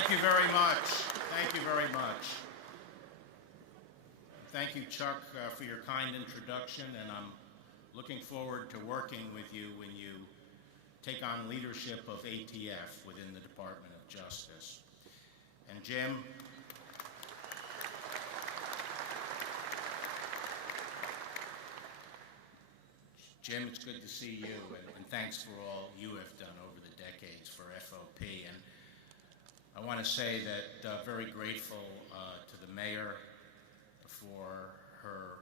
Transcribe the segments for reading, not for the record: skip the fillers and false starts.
Thank you very much. Thank you very much. Thank you, Chuck, for your kind introduction, and I'm looking forward to working with you when you take on leadership of ATF within the Department of Justice. And Jim, it's good to see you, and thanks for all you have done over the decades for FOP. And I want to say that very grateful to the mayor for her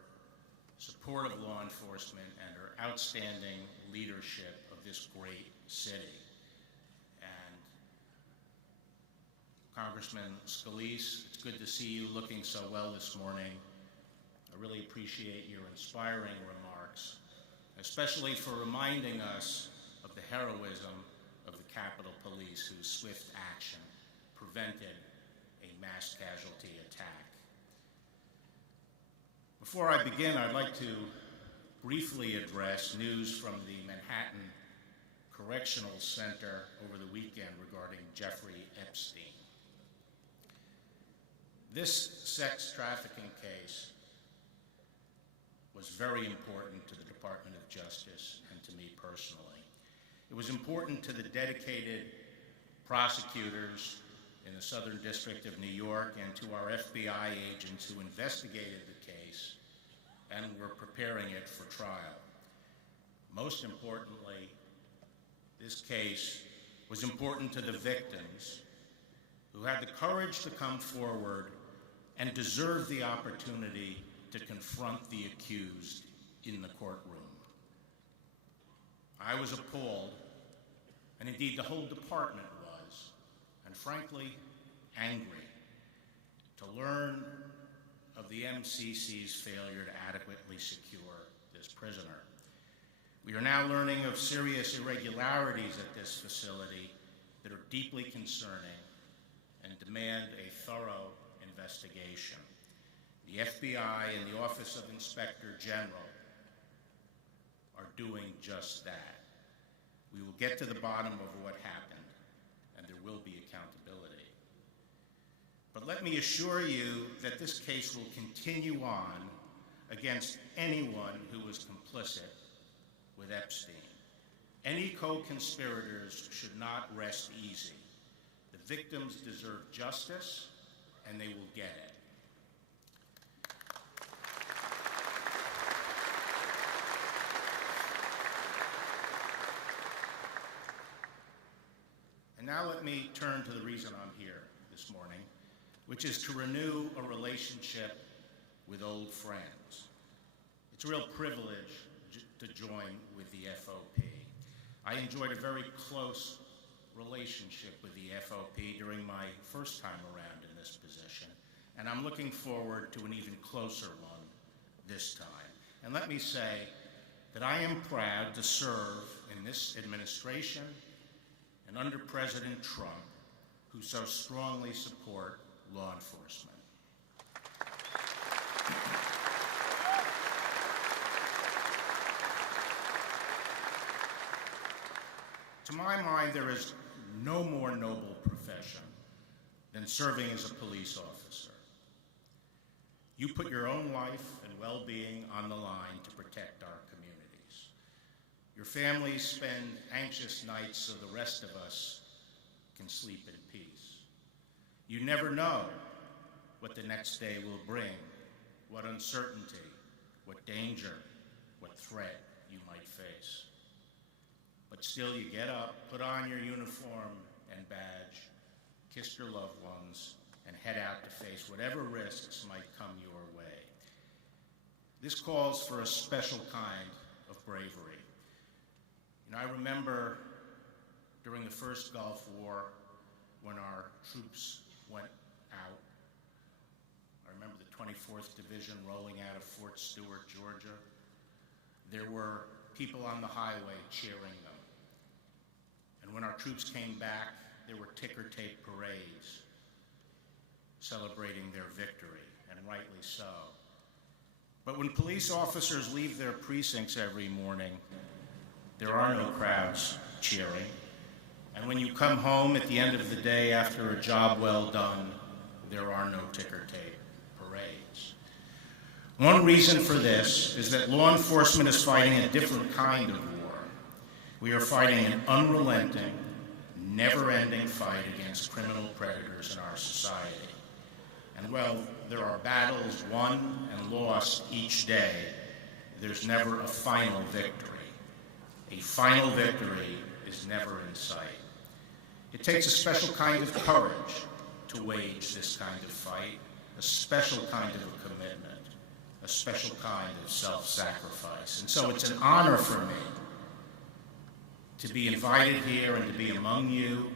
support of law enforcement and her outstanding leadership of this great city. And Congressman Scalise, it's good to see you looking so well this morning. I really appreciate your inspiring remarks, especially for reminding us of the heroism of the Capitol Police, whose swift action prevented a mass casualty attack. Before I begin, I'd like to briefly address news from the Manhattan Correctional Center over the weekend regarding Jeffrey Epstein. This sex trafficking case was very important to the Department of Justice and to me personally. It was important to the dedicated prosecutors in the Southern District of New York and to our FBI agents who investigated the case and were preparing it for trial. Most importantly, this case was important to the victims who had the courage to come forward and deserve the opportunity to confront the accused in the courtroom. I was appalled, and indeed the whole department was, and frankly, angry to learn of the MCC's failure to adequately secure this prisoner. We are now learning of serious irregularities at this facility that are deeply concerning and demand a thorough investigation. The FBI and the Office of Inspector General are doing just that. We will get to the bottom of what happened, and there will be accountability. But let me assure you that this case will continue on against anyone who was complicit with Epstein. Any co-conspirators should not rest easy. The victims deserve justice, and they will get it. And now let me turn to the reason I'm here this morning, which is to renew a relationship with old friends. It's a real privilege to join with the FOP. I enjoyed a very close relationship with the FOP during my first time around in this position, and I'm looking forward to an even closer one this time. And let me say that I am proud to serve in this administration and under President Trump, who so strongly support law enforcement. To my mind, there is no more noble profession than serving as a police officer. You put your own life and well-being on the line to protect our communities. Your families spend anxious nights so the rest of us can sleep in peace. You never know what the next day will bring, what uncertainty, what danger, what threat you might face. But still you get up, put on your uniform and badge, kiss your loved ones, and head out to face whatever risks might come your way. This calls for a special kind of bravery. I remember during the first Gulf War when our troops went out. I remember the 24th Division rolling out of Fort Stewart, Georgia. There were people on the highway cheering them. And when our troops came back, there were ticker tape parades celebrating their victory, and rightly so. But when police officers leave their precincts every morning, there are no crowds cheering, And when you come home at the end of the day after a job well done, there are no ticker tape parades. One reason for this is that law enforcement is fighting a different kind of war. We are fighting an unrelenting, never-ending fight against criminal predators in our society. And while there are battles won and lost each day, there's never a final victory. A final victory is never in sight. It takes a special kind of courage to wage this kind of fight, a special kind of a commitment, a special kind of self-sacrifice. And so it's an honor for me to be invited here and to be among you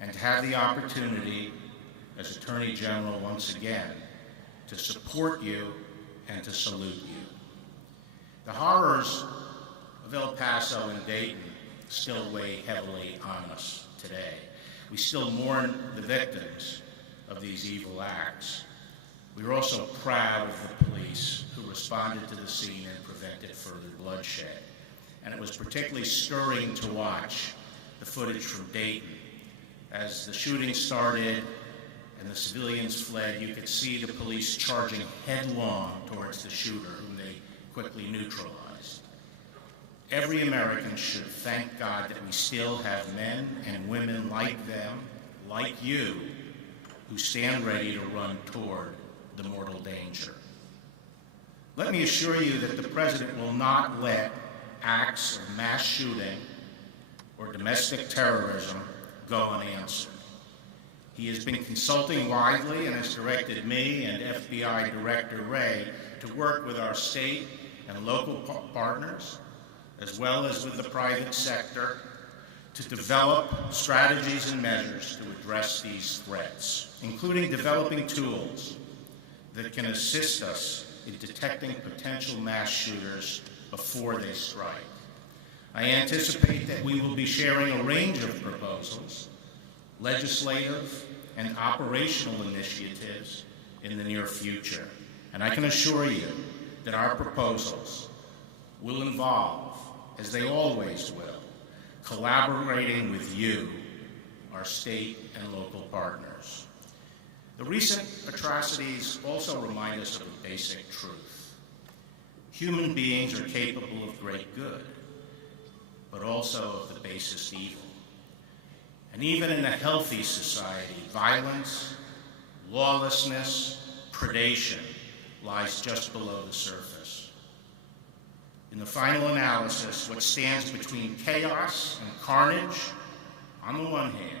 and to have the opportunity as Attorney General once again to support you and to salute you. The horrors of El Paso and Dayton still weigh heavily on us today. We still mourn the victims of these evil acts. We are also proud of the police who responded to the scene and prevented further bloodshed. And it was particularly stirring to watch the footage from Dayton. As the shooting started and the civilians fled, you could see the police charging headlong towards the shooter, whom they quickly neutralized. Every American should thank God that we still have men and women like them, like you, who stand ready to run toward the mortal danger. Let me assure you that the President will not let acts of mass shooting or domestic terrorism go unanswered. He has been consulting widely and has directed me and FBI Director Wray to work with our state and local partners, as well as with the private sector, to develop strategies and measures to address these threats, including developing tools that can assist us in detecting potential mass shooters before they strike. I anticipate that we will be sharing a range of proposals, legislative and operational initiatives in the near future. And I can assure you that our proposals will involve, as they always will, collaborating with you, our state and local partners. The recent atrocities also remind us of a basic truth. Human beings are capable of great good, but also of the basest evil. And even in a healthy society, violence, lawlessness, predation lies just below the surface. In the final analysis, what stands between chaos and carnage on the one hand,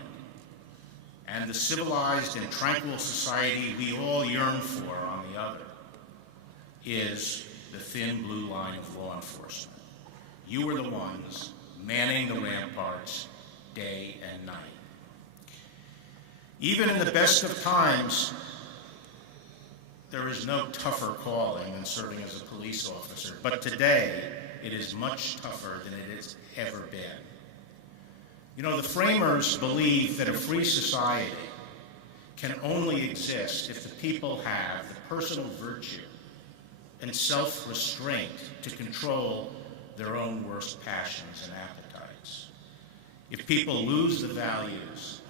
and the civilized and tranquil society we all yearn for on the other, is the thin blue line of law enforcement. You are the ones manning the ramparts day and night. Even in the best of times, there is no tougher calling than serving as a police officer, but today it is much tougher than it has ever been. You know, the framers believed that a free society can only exist if the people have the personal virtue and self-restraint to control their own worst passions and appetites. If people lose the values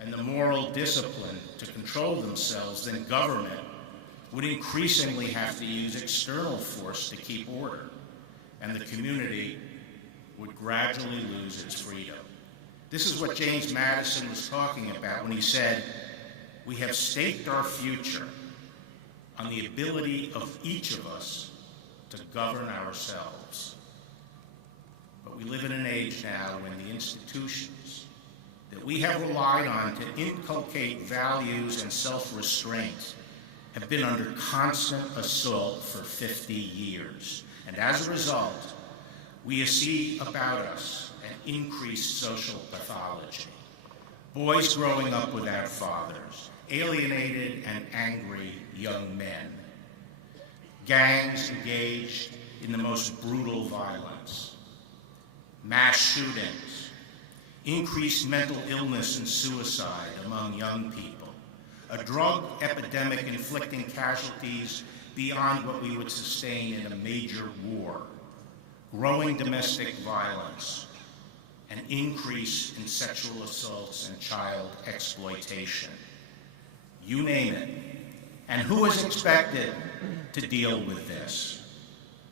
and the moral discipline to control themselves, then government would increasingly have to use external force to keep order, and the community would gradually lose its freedom. This is what James Madison was talking about when he said, "We have staked our future on the ability of each of us to govern ourselves." But we live in an age now when the institutions that we have relied on to inculcate values and self-restraint have been under constant assault for 50 years. And as a result, we see about us an increased social pathology. Boys growing up without fathers, alienated and angry young men, gangs engaged in the most brutal violence, mass shootings, increased mental illness and suicide among young people, a drug epidemic inflicting casualties beyond what we would sustain in a major war, growing domestic violence, an increase in sexual assaults and child exploitation. You name it. And who is expected to deal with this?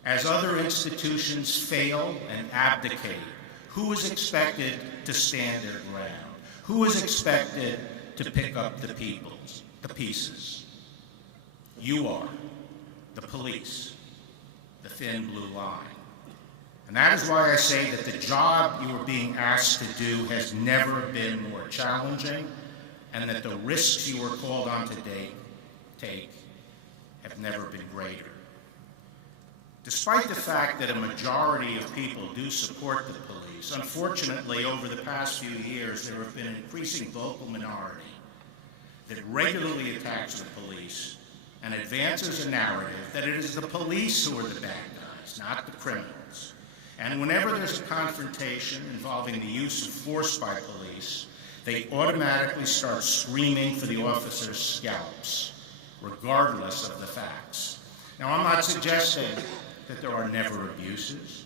As other institutions fail and abdicate, who is expected to stand their ground? Who is expected to pick up the pieces? You are, the police, the thin blue line. And that is why I say that the job you are being asked to do has never been more challenging, and that the risks you are called on to take have never been greater. Despite the fact that a majority of people do support the police, unfortunately, over the past few years, there have been an increasing vocal minority that regularly attacks the police and advances a narrative that it is the police who are the bad guys, not the criminals. And whenever there's a confrontation involving the use of force by police, they automatically start screaming for the officers' scalps, regardless of the facts. Now, I'm not suggesting that there are never abuses.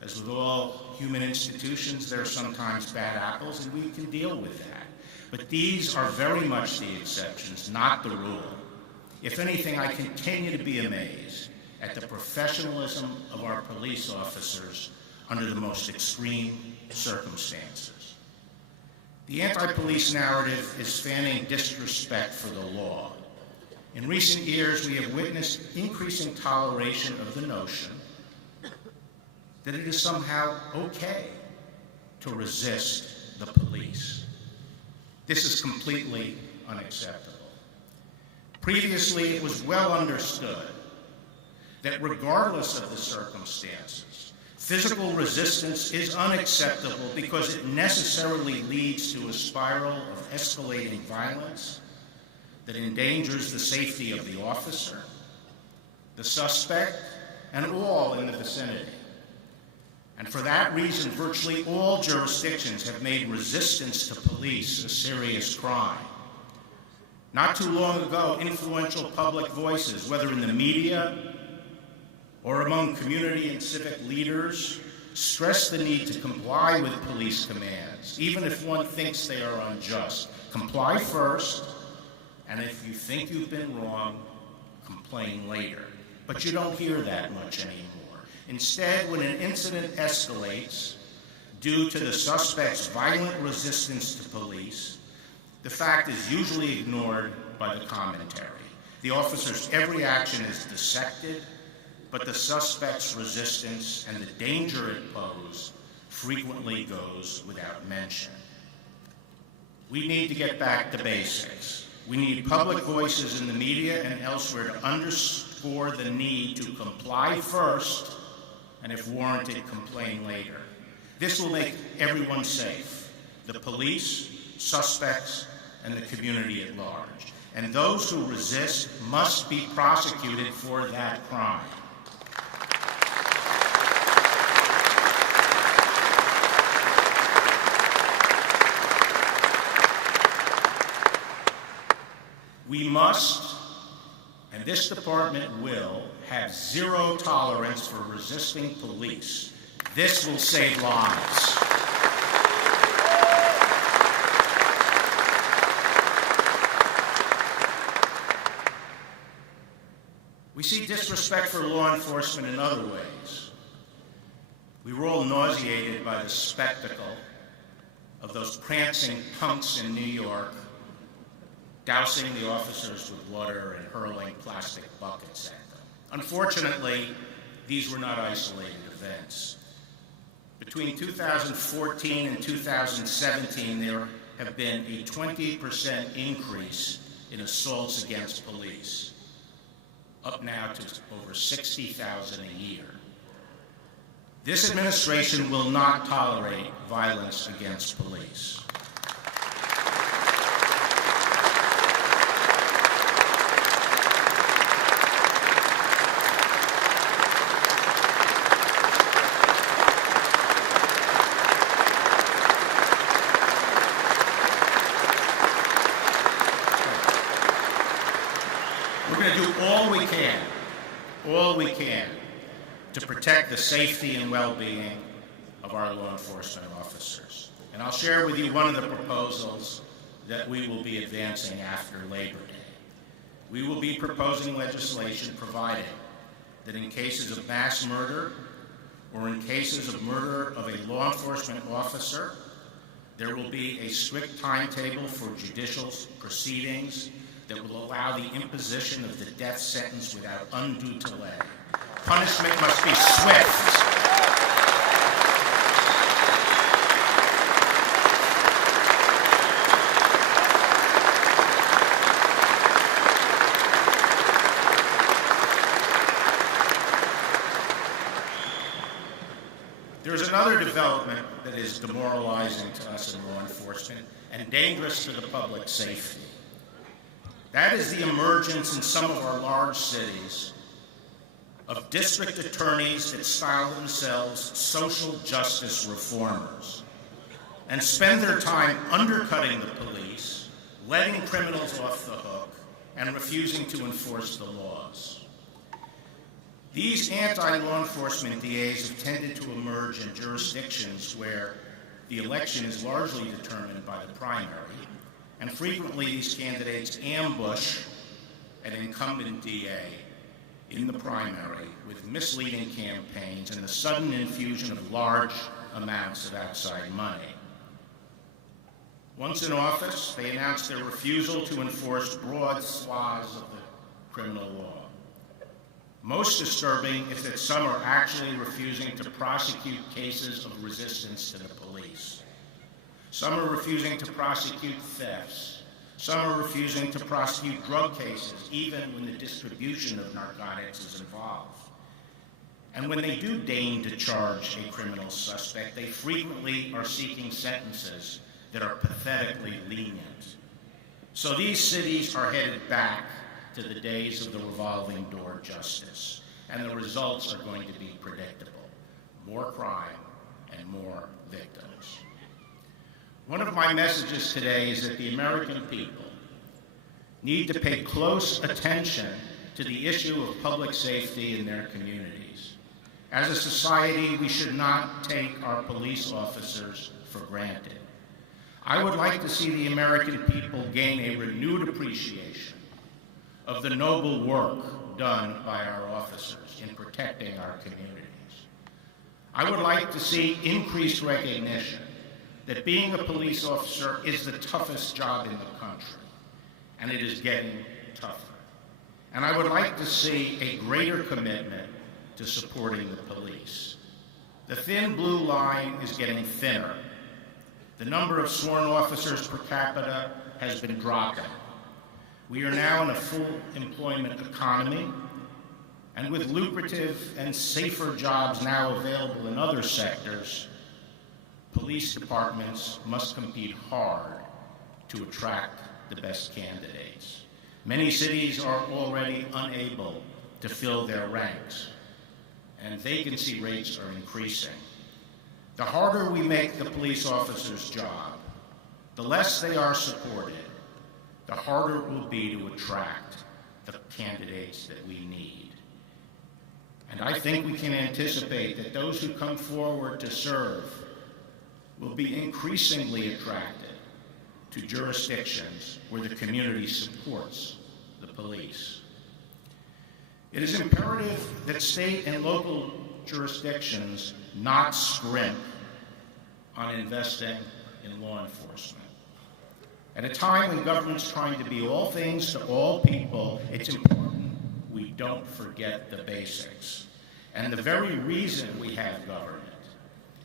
As with all human institutions, there are sometimes bad apples, and we can deal with that. But these are very much the exceptions, not the rule. If anything, I continue to be amazed at the professionalism of our police officers under the most extreme circumstances. The anti-police narrative is fanning disrespect for the law. In recent years, we have witnessed increasing toleration of the notion that it is somehow okay to resist the police. This is completely unacceptable. Previously, it was well understood that regardless of the circumstances, physical resistance is unacceptable because it necessarily leads to a spiral of escalating violence that endangers the safety of the officer, the suspect, and all in the vicinity. And for that reason, virtually all jurisdictions have made resistance to police a serious crime. Not too long ago, influential public voices, whether in the media or among community and civic leaders, stressed the need to comply with police commands, even if one thinks they are unjust. Comply first, and if you think you've been wrong, complain later. But you don't hear that much anymore. Instead, when an incident escalates due to the suspect's violent resistance to police, the fact is usually ignored by the commentary. The officer's every action is dissected, but the suspect's resistance and the danger it posed frequently goes without mention. We need to get back to basics. We need public voices in the media and elsewhere to underscore the need to comply first, and if warranted, complain later. This will make everyone safe, the police, suspects, and the community at large. And those who resist must be prosecuted for that crime. We must, and this department will, have zero tolerance for resisting police. This will save lives. We see disrespect for law enforcement in other ways. We were all nauseated by the spectacle of those prancing punks in New York dousing the officers with water and hurling plastic buckets at them. Unfortunately, these were not isolated events. Between 2014 and 2017, there have been a 20% increase in assaults against police, up now to over 60,000 a year. This administration will not tolerate violence against police. We're going to do all we can to protect the safety and well-being of our law enforcement officers. And I'll share with you one of the proposals that we will be advancing after Labor Day. We will be proposing legislation providing that in cases of mass murder or in cases of murder of a law enforcement officer, there will be a strict timetable for judicial proceedings that will allow the imposition of the death sentence without undue delay. Punishment must be swift. There's another development that is demoralizing to us in law enforcement and dangerous to the public safety. That is the emergence in some of our large cities of district attorneys that style themselves social justice reformers and spend their time undercutting the police, letting criminals off the hook, and refusing to enforce the laws. These anti-law enforcement DAs have tended to emerge in jurisdictions where the election is largely determined by the primary, and frequently these candidates ambush an incumbent DA in the primary with misleading campaigns and the sudden infusion of large amounts of outside money. Once in office, they announced their refusal to enforce broad swaths of the criminal law. Most disturbing is that some are actually refusing to prosecute cases of resistance to the police. Some are refusing to prosecute thefts. Some are refusing to prosecute drug cases, even when the distribution of narcotics is involved. And when they do deign to charge a criminal suspect, they frequently are seeking sentences that are pathetically lenient. So these cities are headed back to the days of the revolving door justice, and the results are going to be predictable. More crime and more victims. One of my messages today is that the American people need to pay close attention to the issue of public safety in their communities. As a society, we should not take our police officers for granted. I would like to see the American people gain a renewed appreciation of the noble work done by our officers in protecting our communities. I would like to see increased recognition that being a police officer is the toughest job in the country, and it is getting tougher. And I would like to see a greater commitment to supporting the police. The thin blue line is getting thinner. The number of sworn officers per capita has been dropping. We are now in a full employment economy, and with lucrative and safer jobs now available in other sectors, police departments must compete hard to attract the best candidates. Many cities are already unable to fill their ranks, and vacancy rates are increasing. The harder we make the police officer's job, the less they are supported, the harder it will be to attract the candidates that we need. And I think we can anticipate that those who come forward to serve will be increasingly attracted to jurisdictions where the community supports the police. It is imperative that state and local jurisdictions not scrimp on investing in law enforcement. At a time when government's trying to be all things to all people, it's important we don't forget the basics. And the very reason we have government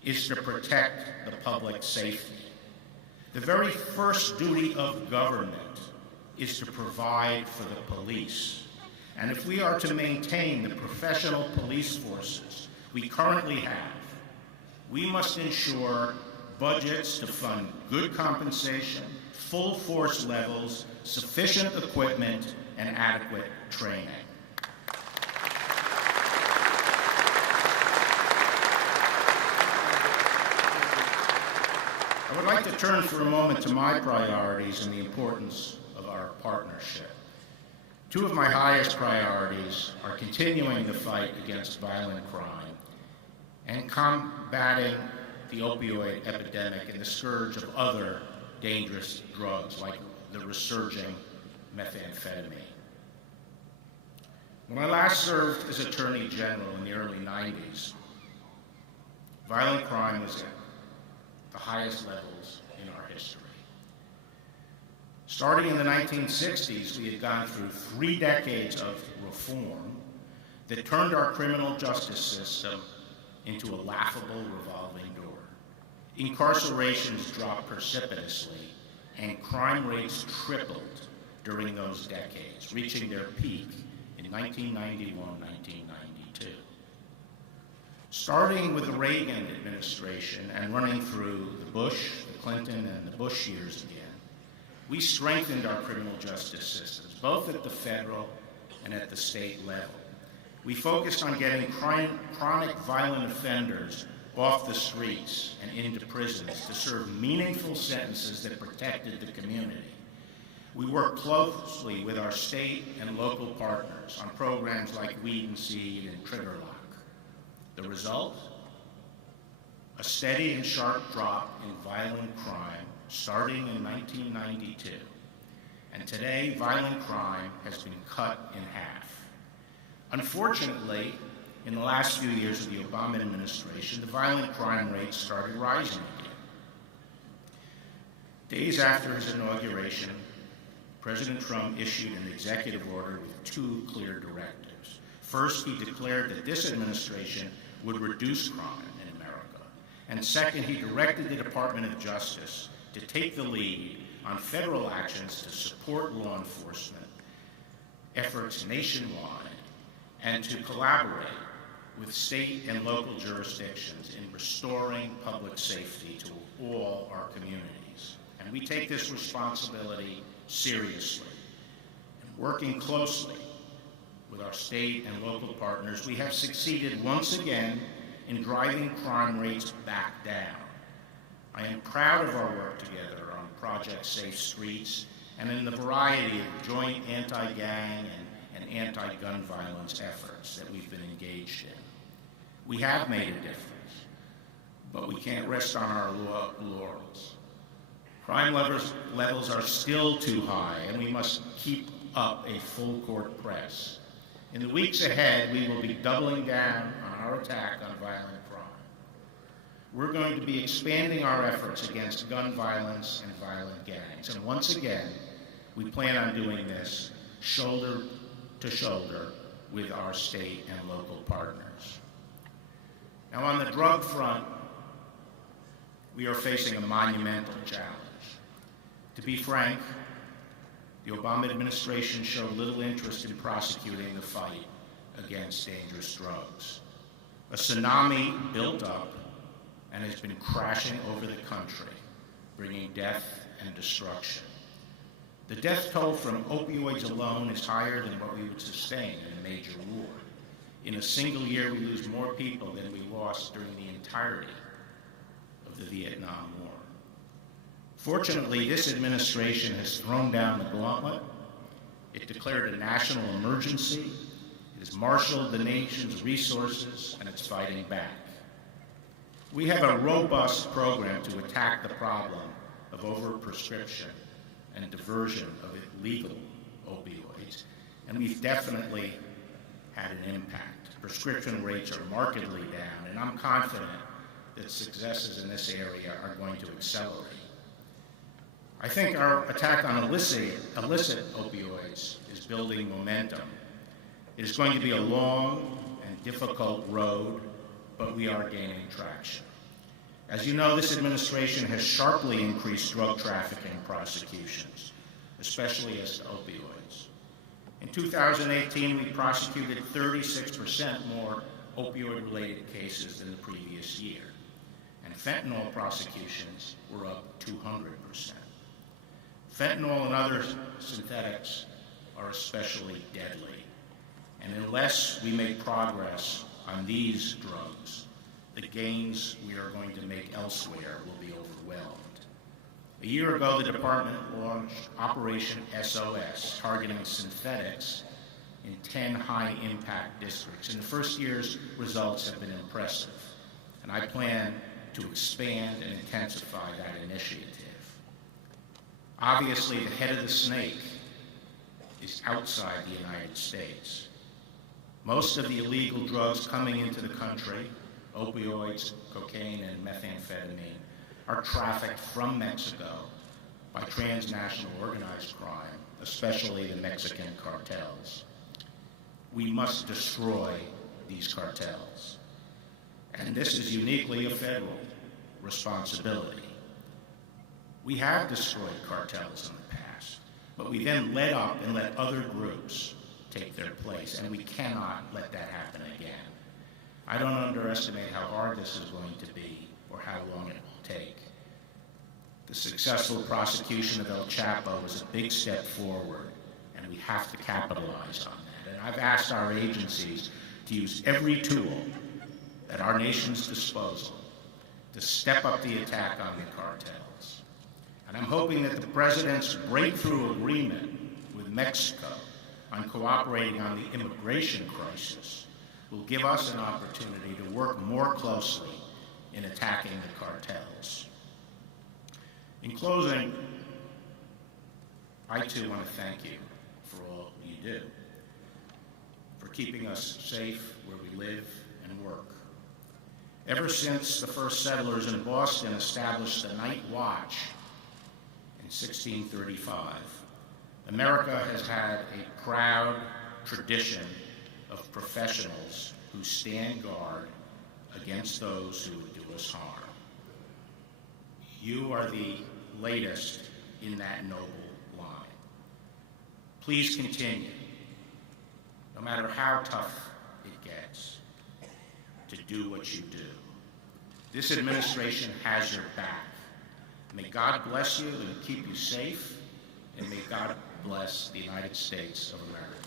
is to protect the public safety. The very first duty of government is to provide for the police. And if we are to maintain the professional police forces we currently have, we must ensure budgets to fund good compensation, full force levels, sufficient equipment, and adequate training. I would like to turn for a moment to my priorities and the importance of our partnership. Two of my highest priorities are continuing the fight against violent crime and combating the opioid epidemic and the scourge of other dangerous drugs like the resurging methamphetamine. When I last served as Attorney General in the early 90s, violent crime was at the highest levels in our history. Starting in the 1960s, we had gone through 3 decades of reform that turned our criminal justice system into a laughable revolving door. Incarcerations dropped precipitously, and crime rates tripled during those decades, reaching their peak in 1991, 1992. Starting with the Reagan administration and running through the Bush, the Clinton, and the Bush years again, we strengthened our criminal justice systems, both at the federal and at the state level. We focused on getting chronic violent offenders off the streets and into prisons to serve meaningful sentences that protected the community. We worked closely with our state and local partners on programs like Weed and Seed and Trigger Lock. The result? A steady and sharp drop in violent crime starting in 1992. And today, violent crime has been cut in half. Unfortunately, in the last few years of the Obama administration, the violent crime rate started rising again. Days after his inauguration, President Trump issued an executive order with 2 clear directives. First, he declared that this administration would reduce crime in America. And second, he directed the Department of Justice to take the lead on federal actions to support law enforcement efforts nationwide and to collaborate with state and local jurisdictions in restoring public safety to all our communities. And we take this responsibility seriously. And working closely with our state and local partners, we have succeeded once again in driving crime rates back down. I am proud of our work together on Project Safe Streets and in the variety of joint anti-gang and anti-gun violence efforts that we've been engaged in. We have made a difference, but we can't rest on our laurels. Crime levels are still too high, and we must keep up a full-court press. In the weeks ahead, we will be doubling down on our attack on violent crime. We're going to be expanding our efforts against gun violence and violent gangs. And once again, we plan on doing this shoulder to shoulder with our state and local partners. Now, on the drug front, we are facing a monumental challenge. To be frank, the Obama administration showed little interest in prosecuting the fight against dangerous drugs. A tsunami built up and has been crashing over the country, bringing death and destruction. The death toll from opioids alone is higher than what we would sustain in a major war. In a single year, we lose more people than we lost during the entirety of the Vietnam War. Fortunately, this administration has thrown down the gauntlet. It declared a national emergency. It has marshaled the nation's resources, and it's fighting back. We have a robust program to attack the problem of overprescription and diversion of illegal opioids, and we've definitely had an impact. Prescription rates are markedly down, and I'm confident that successes in this area are going to accelerate. I think our attack on illicit opioids is building momentum. It is going to be a long and difficult road, but we are gaining traction. As you know, this administration has sharply increased drug trafficking prosecutions, especially as to opioids. In 2018, we prosecuted 36% more opioid-related cases than the previous year, and fentanyl prosecutions were up 200%. Fentanyl and other synthetics are especially deadly, and unless we make progress on these drugs, the gains we are going to make elsewhere will be overwhelmed. A year ago, the department launched Operation SOS, targeting synthetics in 10 high-impact districts, and the first year's results have been impressive. And I plan to expand and intensify that initiative. Obviously, the head of the snake is outside the United States. Most of the illegal drugs coming into the country, opioids, cocaine, and methamphetamine, are trafficked from Mexico by transnational organized crime, especially the Mexican cartels. We must destroy these cartels. And this is uniquely a federal responsibility. We have destroyed cartels in the past, but we then let up and let other groups take their place, and we cannot let that happen again. I don't underestimate how hard this is going to be or how long it will take. The successful prosecution of El Chapo was a big step forward, and we have to capitalize on that. And I've asked our agencies to use every tool at our nation's disposal to step up the attack on the cartels. And I'm hoping that the President's breakthrough agreement with Mexico on cooperating on the immigration crisis will give us an opportunity to work more closely in attacking the cartels. In closing, I too want to thank you for all you do, for keeping us safe where we live and work. Ever since the first settlers in Boston established the Night Watch in 1635, America has had a proud tradition of professionals who stand guard against those who would do us harm. You are the latest in that noble line. Please continue, no matter how tough it gets, to do what you do. This administration has your back. May God bless you and keep you safe, and may God bless the United States of America.